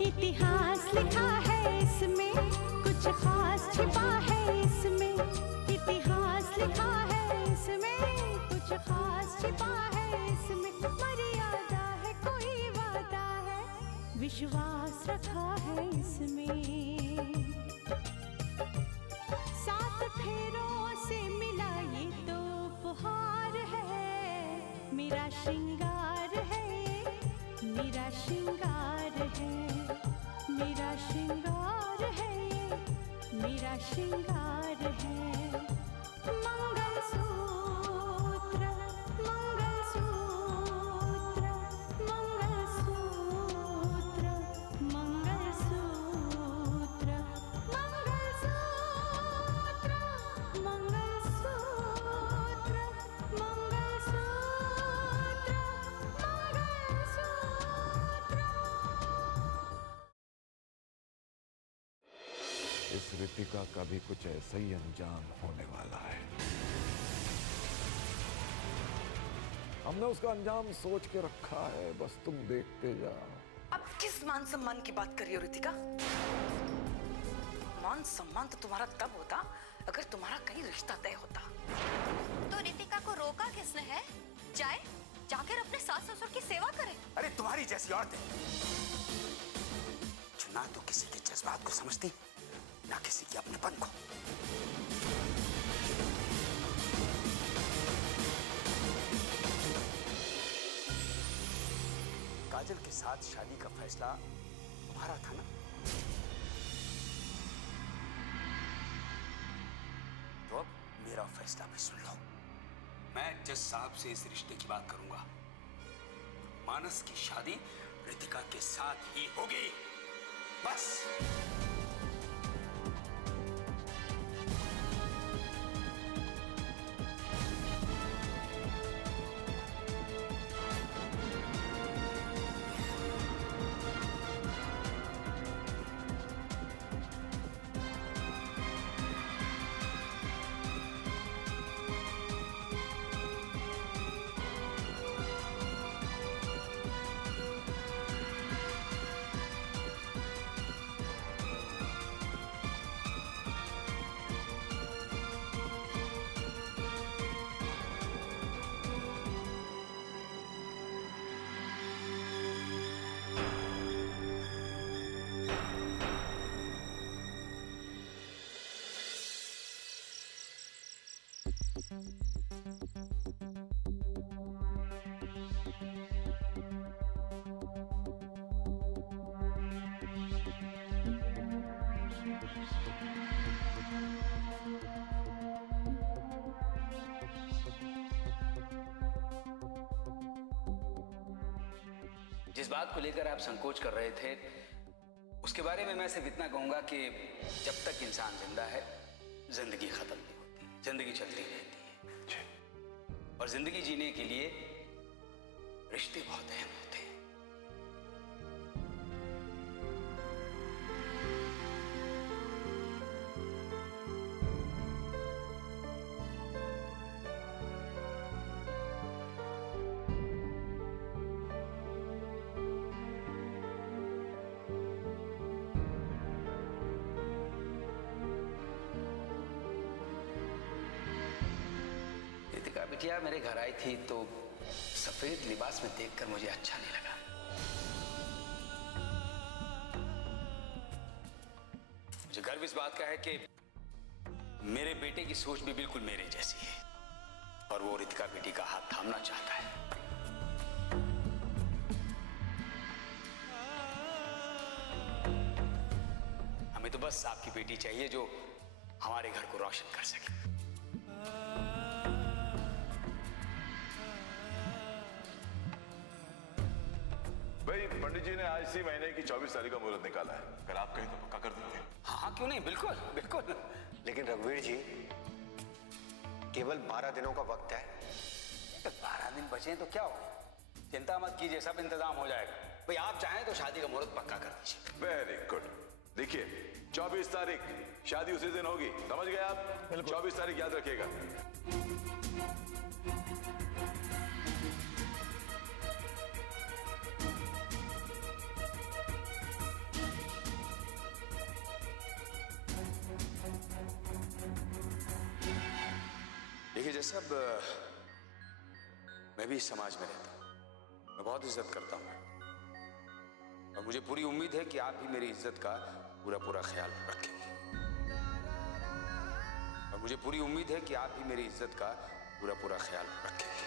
इतिहास लिखा है इसमें, कुछ खास छिपा है इसमें। इतिहास लिखा है इसमें, कुछ खास छिपा है इसमें। मर्यादा है, कोई वादा है, विश्वास रखा है इसमें। सात फेरों से मिला ये तो उपहार है, मेरा श्रृंगार है, मेरा श्रृंगार है, मेरा श्रृंगार है, मेरा श्रृंगार है। मंगलसूत्र, मंगलसूत्र, मंगलसूत्र, मंगलसूत्र, मंगलसूत्र, मंगलसूत्र, इस रितिका का भी कुछ ऐसा ही अंजाम होने वाला है। हमने उसका अंजाम सोच के रखा है, बस तुम देखते जाओ। अब किस मान सम्मान की बात कर रही हो रितिका? मान सम्मान तो तुम्हारा तब होता अगर तुम्हारा कहीं रिश्ता तय होता। तो रितिका को रोका किसने है? जाए जाकर अपने सास ससुर की सेवा करे। अरे तुम्हारी जैसी औरतें जो ना तो किसी के जज्बात को समझती, ना किसी के अपनेपन को। काजल के साथ शादी का फैसला तुम्हारा था ना? तो अब मेरा फैसला भी सुन लो। मैं जज साहब से इस रिश्ते की बात करूंगा। मानस की शादी रितिका के साथ ही होगी, बस। जिस बात को लेकर आप संकोच कर रहे थे, उसके बारे में मैं सिर्फ इतना कहूंगा कि जब तक इंसान जिंदा है, जिंदगी खत्म नहीं होती, जिंदगी चलती रहती है। और जिंदगी जीने के लिए रिश्ते बहुत अहम होते हैं। बिटिया मेरे घर आई थी तो सफेद लिबास में देखकर मुझे अच्छा नहीं लगा। मुझे गर्व इस बात का है कि मेरे बेटे की सोच भी बिल्कुल मेरे जैसी है और वो रितिका बेटी का हाथ थामना चाहता है। हमें तो बस आपकी बेटी चाहिए जो हमारे घर को रोशन कर सके। भाई पंडित जी ने आज इसी महीने की 24 तारीख का मुहूर्त निकाला है। अगर आप कहें तो पक्का कर देंगे। हाँ क्यों नहीं, बिल्कुल बिल्कुल। लेकिन रघुवीर जी, केवल 12 दिनों का वक्त है। 12 दिन बचे तो क्या हो, चिंता मत कीजिए, सब इंतजाम हो जाएगा। भाई आप चाहें तो शादी का मुहूर्त पक्का कर दीजिए। Very good. देखिए 24 तारीख शादी उसी दिन होगी, समझ गए आप? 24 तारीख याद रखिएगा। जज साहब, मैं भी इस समाज में रहता हूं, मैं बहुत इज्जत करता हूं और मुझे पूरी उम्मीद है कि आप भी मेरी इज्जत का पूरा पूरा ख्याल रखेंगे। और मुझे पूरी उम्मीद है कि आप भी मेरी इज्जत का पूरा पूरा ख्याल रखेंगे।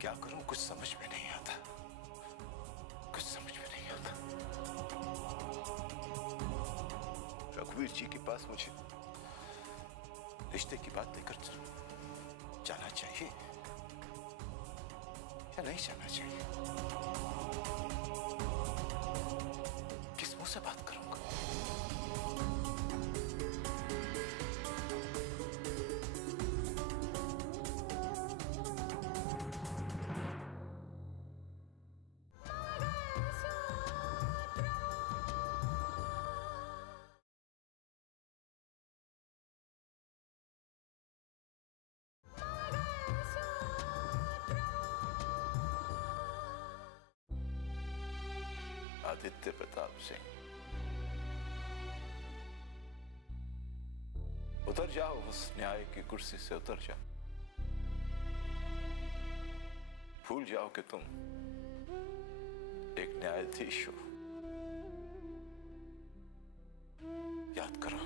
क्या करूं कुछ समझ में नहीं आता, कुछ समझ में नहीं आता। रघुवीर जी के पास मुझे रिश्ते की बात लेकर जाना चाहिए या नहीं जाना चाहिए? किस मुंह से बात करूंगा? आदित्य प्रताप सिंह, उतर जाओ, उस न्याय की कुर्सी से उतर जाओ। भूल जाओ कि तुम एक न्यायाधीश हो। याद करो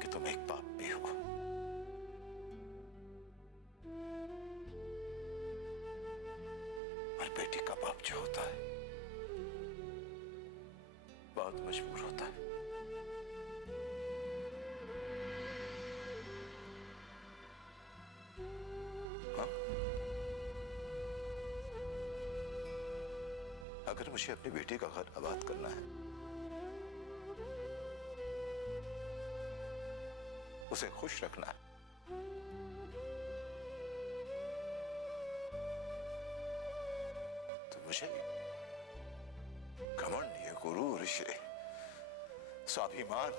कि तुम एक बाप भी हो। और बेटी का बाप जो होता है बहुत मजबूर होता है। हाँ? अगर मुझे अपनी बेटी का घर आबाद करना है, उसे खुश रखना है, तो मुझे घमंड, ये गुरूर, ये स्वाभिमान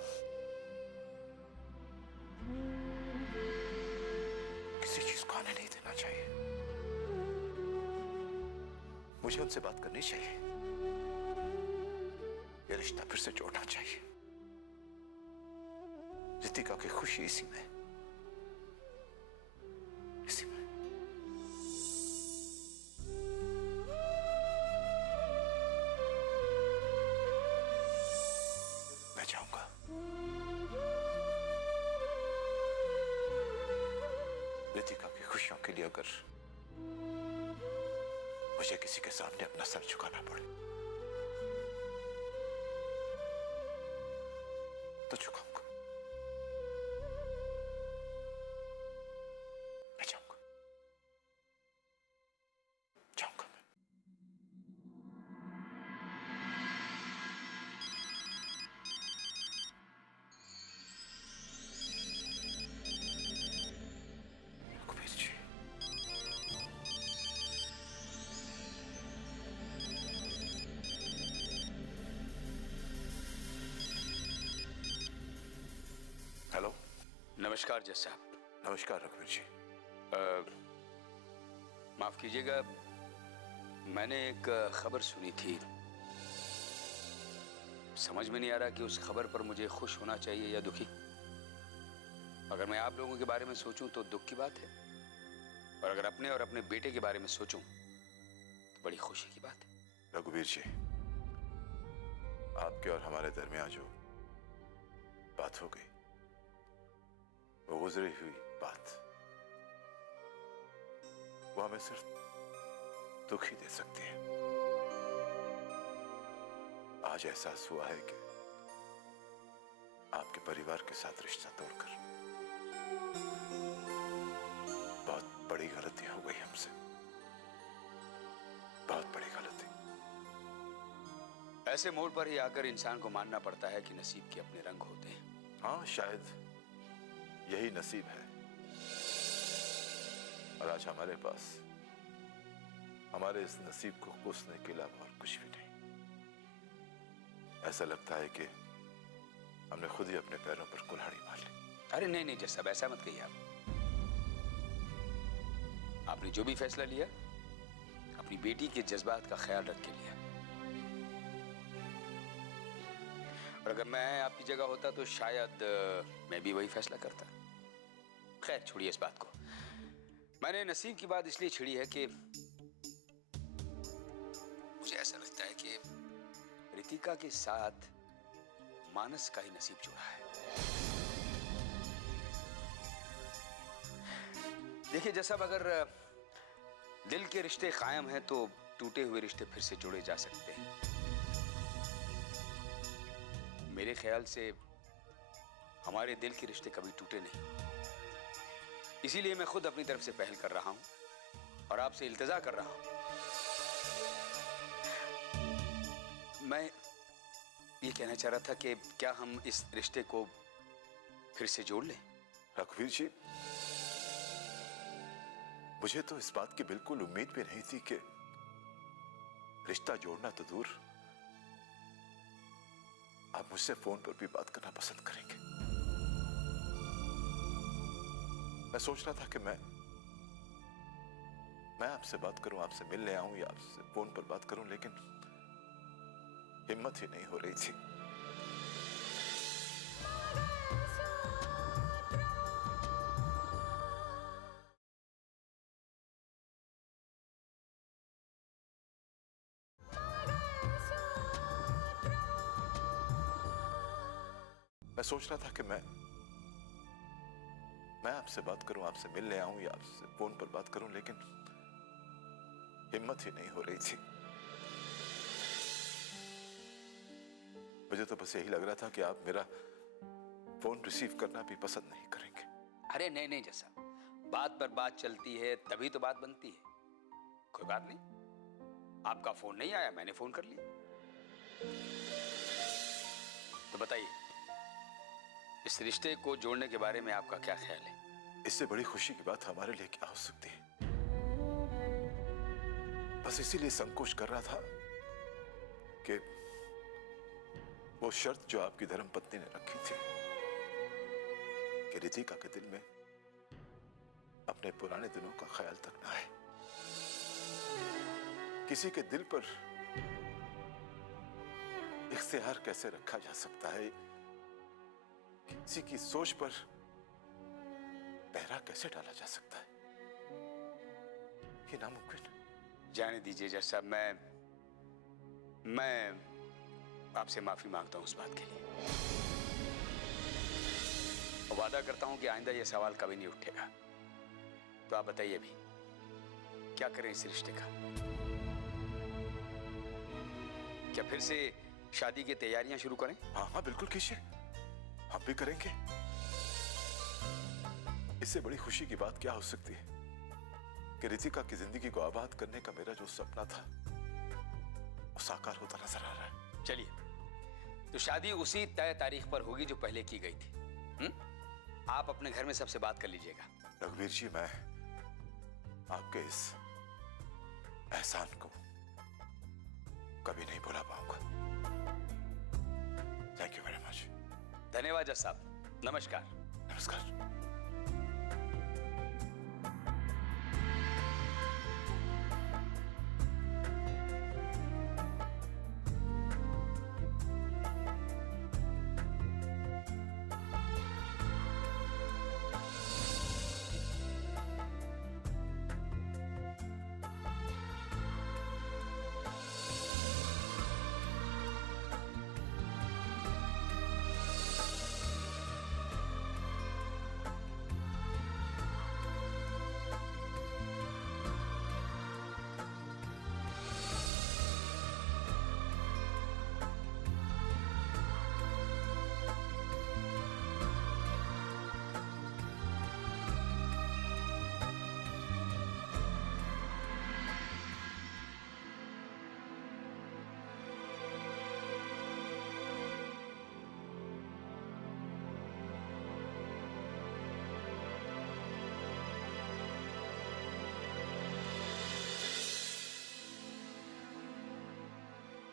किसी चीज को आने नहीं देना चाहिए। मुझे उनसे बात करनी चाहिए, ये रिश्ता फिर से जोड़ना चाहिए। रितिका की खुशी इसी में, इसी में। मैं जाऊंगा। रितिका की खुशियों के लिए अगर मुझे किसी के सामने अपना सर झुकाना पड़े तो झुकाऊंगा। मैं जाऊंगा, जाऊंगा मैं। रघुवीर जी, हेलो। नमस्कार जज साहब। नमस्कार रघुवीर जी। माफ कीजिएगा, मैंने एक खबर सुनी थी। समझ में नहीं आ रहा कि उस खबर पर मुझे खुश होना चाहिए या दुखी। अगर मैं आप लोगों के बारे में सोचूं तो दुख की बात है, और अगर अपने और अपने बेटे के बारे में सोचूं तो बड़ी खुशी की बात है। रघुवीर जी, आपके और हमारे दरमियान जो बात हो गई, वो गुजरी हुई बात, वो हमें सिर्फ दुख ही दे सकती है। आज एहसास हुआ है कि आपके परिवार के साथ रिश्ता तोड़कर बहुत बड़ी गलती हो गई हमसे, बहुत बड़ी गलती। ऐसे मोड़ पर ही आकर इंसान को मानना पड़ता है कि नसीब के अपने रंग होते हैं। हाँ, शायद यही नसीब है। और आज हमारे पास हमारे इस नसीब को कोसने के अलावा और कुछ भी नहीं। ऐसा लगता है कि हमने खुद ही अपने पैरों पर कुल्हाड़ी मार ली। अरे नहीं नहीं जज साहब, ऐसा मत कहिए आप। आपने जो भी फैसला लिया अपनी बेटी के जज्बात का ख्याल रख के लिया। और अगर मैं आपकी जगह होता तो शायद मैं भी वही फैसला करता। खैर छोड़िए इस बात को। मैंने नसीब की बात इसलिए छिड़ी है कि मुझे ऐसा लगता है कि रितिका के साथ मानस का ही नसीब जुड़ा है। देखिए जैसा अगर दिल के रिश्ते कायम हैं तो टूटे हुए रिश्ते फिर से जोड़े जा सकते हैं। मेरे ख्याल से हमारे दिल के रिश्ते कभी टूटे नहीं, इसीलिए मैं खुद अपनी तरफ से पहल कर रहा हूं और आपसे इल्तिजा कर रहा हूं। मैं ये कहना चाह रहा था कि क्या हम इस रिश्ते को फिर से जोड़ लें? रघुवीर जी, मुझे तो इस बात की बिल्कुल उम्मीद भी नहीं थी कि रिश्ता जोड़ना तो दूर, आप मुझसे फोन पर भी बात करना पसंद करेंगे। मैं सोच रहा था कि मैं आपसे बात करूं, आपसे मिलने आऊं या आपसे फोन पर बात करूं, लेकिन हिम्मत ही नहीं हो रही थी। मैं सोच रहा था कि मैं आपसे बात करूं, आपसे मिलने आऊं या आपसे फोन पर बात करूं, लेकिन हिम्मत ही नहीं हो रही थी। मुझे तो बस यही लग रहा था कि आप मेरा फोन रिसीव करना भी पसंद नहीं करेंगे। अरे नहीं नहीं जैसा, बात पर बात चलती है तभी तो बात बनती है। कोई बात नहीं, आपका फोन नहीं आया, मैंने फोन कर लिया। तो बताइए इस रिश्ते को जोड़ने के बारे में आपका क्या ख्याल है? इससे बड़ी खुशी की बात हमारे लिए क्या हो सकती है? बस इसीलिए संकोच कर रहा था कि वो शर्त जो आपकी धर्मपत्नी ने रखी थी कि रितिका के दिल में अपने पुराने दिनों का ख्याल तक ना आए। किसी के दिल पर इख्तियार कैसे रखा जा सकता है, किसी की सोच पर पहरा कैसे डाला जा सकता है, ये नामुमकिन। जाने दीजिए जज साहब, मैं आपसे माफी मांगता हूं उस बात के लिए। और वादा करता हूं कि आइंदा यह सवाल कभी नहीं उठेगा। तो आप बताइए भी क्या करें इस रिश्ते का? क्या फिर से शादी की तैयारियां शुरू करें? हाँ हाँ बिल्कुल कीजिए, हम भी करेंगे। इससे बड़ी खुशी की बात क्या हो सकती है कि रितिका की जिंदगी को आबाद करने का मेरा जो सपना था वो साकार होता नजर आ रहा है। चलिए तो शादी उसी तय तारीख पर होगी जो पहले की गई थी। आप अपने घर में सबसे बात कर लीजिएगा। रघुवीर जी, मैं आपके इस एहसान को कभी नहीं भुला पाऊंगा। Thank you very much. धन्यवाद जज साहब, नमस्कार। नमस्कार।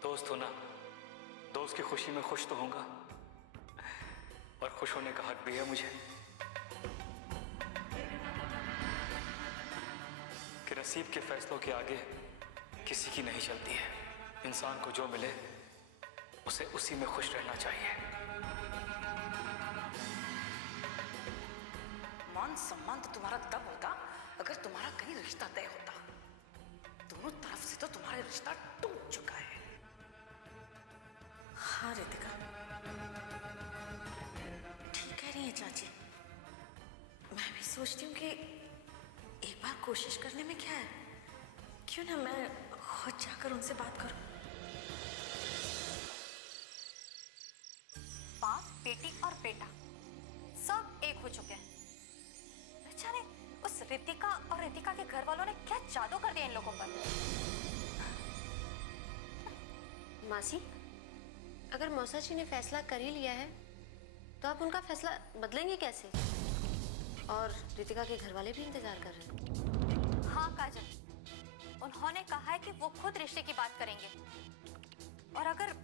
दोस्त हो ना, दोस्त की खुशी में खुश तो होऊंगा। और खुश होने का हक भी है मुझे कि नसीब के फैसलों के आगे किसी की नहीं चलती है। इंसान को जो मिले उसे उसी में खुश रहना चाहिए। मान सम्मान तो तुम्हारा तब होता अगर तुम्हारा कहीं रिश्ता तय होता। दोनों तरफ से तो तुम्हारा रिश्ता टूट चुका है। हाँ रितिका, ठीक कह रही है चाची। मैं भी सोचती हूँ कि एक बार कोशिश करने में क्या है, क्यों ना मैं खुद जाकर उनसे बात करूं। बाप, बेटी और बेटा सब एक हो चुके हैं। न जाने उस रितिका और रितिका के घर वालों ने क्या जादू कर दिया इन लोगों पर। मासी, अगर मौसा जी ने फैसला कर ही लिया है तो आप उनका फैसला बदलेंगे कैसे? और रितिका के घर वाले भी इंतजार कर रहे हैं। हाँ काजल, उन्होंने कहा है कि वो खुद रिश्ते की बात करेंगे। और अगर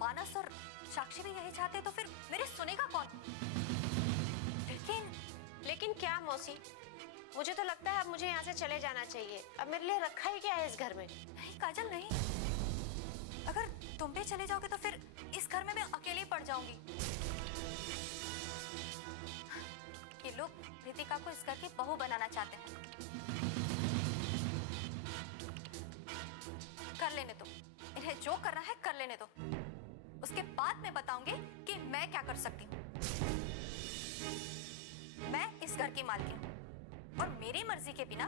मानस और साक्षी भी यही चाहते तो फिर मेरे सुनेगा कौन? लेकिन क्या मौसी, मुझे तो लगता है अब मुझे यहाँ से चले जाना चाहिए। अब मेरे लिए रखा ही क्या है इस घर में? नहीं काजल, नहीं। अगर तुम भी चले जाओगे तो फिर इस घर में मैं अकेली पड़ जाऊंगी। ये लोग रितिका को इस घर की बहू बनाना चाहते हैं। कर लेने दो, इन्हें जो करना है कर लेने दो। उसके बाद मैं बताऊंगी कि मैं क्या कर सकती हूँ। मैं इस घर की मालकिन हूँ और मेरी मर्जी के बिना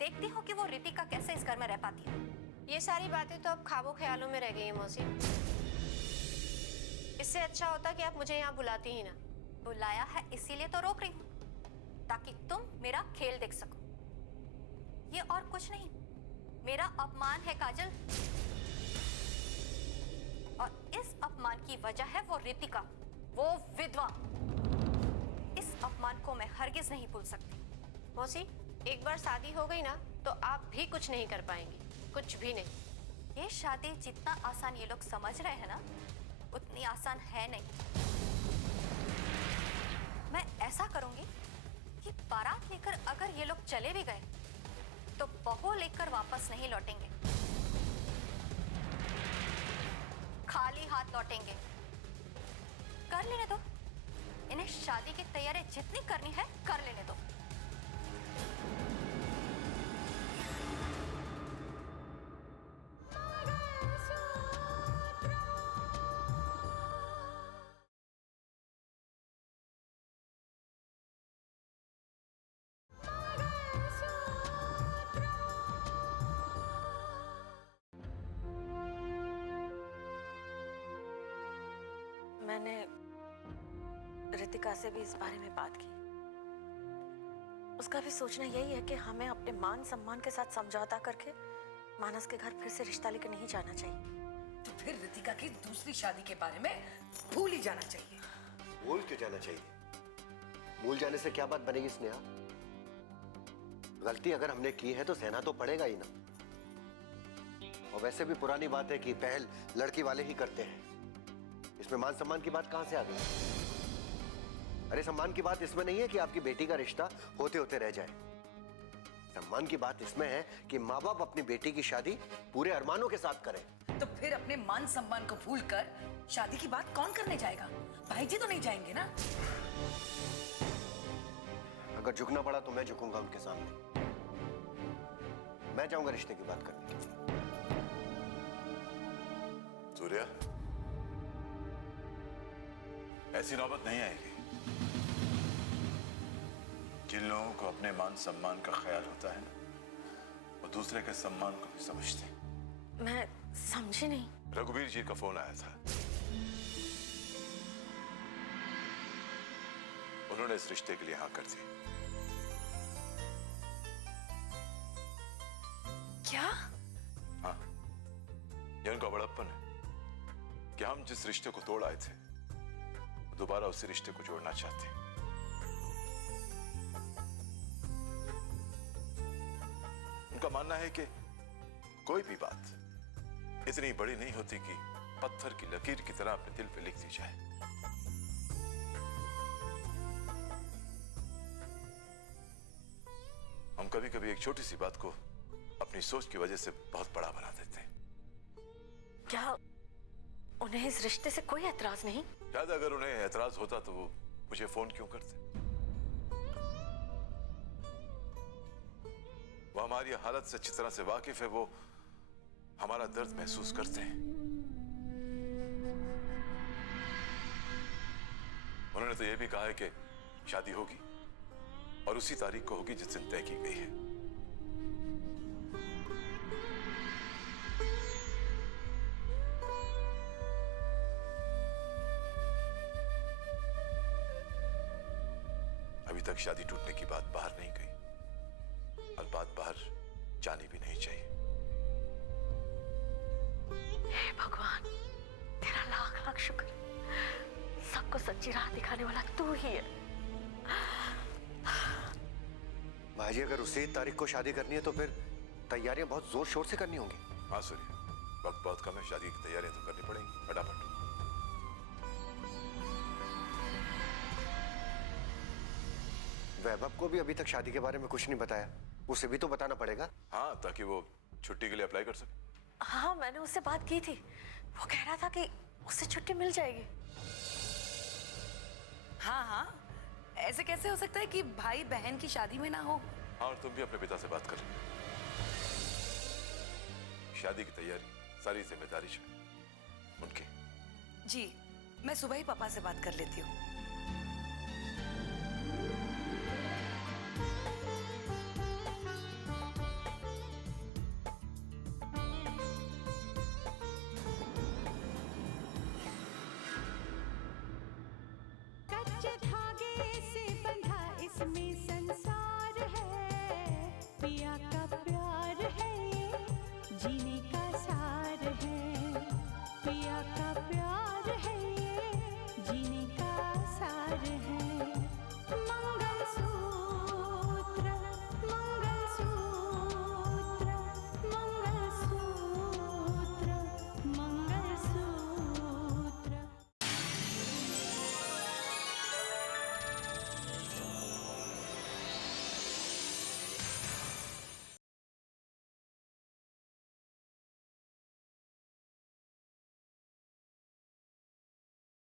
देखती हूँ कि वो रितिका कैसे इस घर में रह पाती है। ये सारी बातें तो अब ख्वाबों ख्यालों में रह गई हैं मौसी। इससे अच्छा होता कि आप मुझे यहाँ बुलाती ही ना। बुलाया है इसीलिए तो रोक रही हूँ, ताकि तुम मेरा खेल देख सको। ये और कुछ नहीं, मेरा अपमान है काजल। और इस अपमान की वजह है वो रितिका, वो विधवा। इस अपमान को मैं हरगिज नहीं भूल सकती। मौसी, एक बार शादी हो गई ना तो आप भी कुछ नहीं कर पाएंगी, कुछ भी नहीं। ये शादी जितना आसान ये लोग समझ रहे हैं ना, उतनी आसान है नहीं। मैं ऐसा करूंगी कि बारात लेकर अगर ये लोग चले भी गए तो बहू लेकर वापस नहीं लौटेंगे, खाली हाथ लौटेंगे। कर लेने दो, इन्हें शादी की तैयारी जितनी करनी है कर लेने दो। मैंने रितिका से भी इस बारे में बात की। उसका भी सोचना यही है कि हमें अपने मान सम्मान के साथ समझौता करके मानस के घर फिर से रिश्ता लेकर नहीं जाना चाहिए। तो फिर रितिका की दूसरी शादी के बारे में भूल ही जाना चाहिए। भूल क्यों जाना चाहिए? भूल जाने से क्या बात बनेगी स्नेहा? गलती अगर हमने की है तो सहना तो पड़ेगा ही ना। और वैसे भी पुरानी बात है कि पहल लड़की वाले ही करते हैं। इसमें मान सम्मान की बात कहां से आ गई? अरे सम्मान की बात इसमें नहीं है कि आपकी बेटी का रिश्ता होते होते रह जाए। सम्मान की बात इसमें है कि माँ बाप अपनी बेटी की शादी पूरे अरमानों के साथ करें। तो फिर अपने मान सम्मान को भूलकर शादी की बात कौन करने जाएगा? भाई जी तो नहीं जाएंगे ना। अगर झुकना पड़ा तो मैं झुकूंगा उनके सामने। मैं जाऊंगा रिश्ते की बात करने। सूर्या, ऐसी नौबत नहीं आएगी। जिन लोगों को अपने मान सम्मान का ख्याल होता है ना, वो दूसरे के सम्मान को भी समझते हैं। मैं समझी नहीं। रघुवीर जी का फोन आया था। उन्होंने इस रिश्ते के लिए हाँ कर दी। क्या? हाँ, ये उनका बड़प्पन है कि हम जिस रिश्ते को तोड़ आए थे दोबारा उसी रिश्ते को जोड़ना चाहते हैं। उनका मानना है कि कोई भी बात इतनी बड़ी नहीं होती कि पत्थर की लकीर की तरह अपने दिल पे लिख दी जाए। कभी कभी एक छोटी सी बात को अपनी सोच की वजह से बहुत बड़ा बना देते हैं। क्या उन्हें इस रिश्ते से कोई एतराज नहीं? शायद अगर उन्हें एतराज होता तो वो मुझे फोन क्यों करते? वो हमारी हालत से अच्छी तरह से वाकिफ है, वो हमारा दर्द महसूस करते हैं। उन्होंने तो यह भी कहा है कि शादी होगी और उसी तारीख को होगी जिस दिन तय की गई है। अभी तक शादी टूटने की बात बाहर नहीं गई और बात बाहर जानी भी नहीं चाहिए। हे भगवान, तेरा लाख लाख शुक्र। सबको सच्ची राह दिखाने वाला तू ही है। भाजी, अगर उसी तारीख को शादी करनी है तो फिर तैयारियां बहुत जोर शोर से करनी होंगी। हाँ सूर्य, वक्त बहुत कम है, शादी की तैयारियां तो करनी पड़ेंगी फटाफट। वैभव को भी अभी तक शादी के बारे में कुछ नहीं बताया, उसे भी तो बताना पड़ेगा। हाँ, ताकि वो छुट्टी के लिए अप्लाई कर सके। हाँ, मैंने उससे बात की थी। वो कह रहा था कि उससे छुट्टी मिल जाएगी। हाँ हाँ, ऐसे कैसे हो सकता है कि भाई बहन की शादी में ना हो? हाँ, और तुम भी अपने पिता से बात कर। शादी की तैयारी सारी जिम्मेदारी जो है उनकी। जी, मैं सुबह ही पापा से बात कर लेती हूँ। कच्चे धागे से बंधा इसमें संसार है, पिया का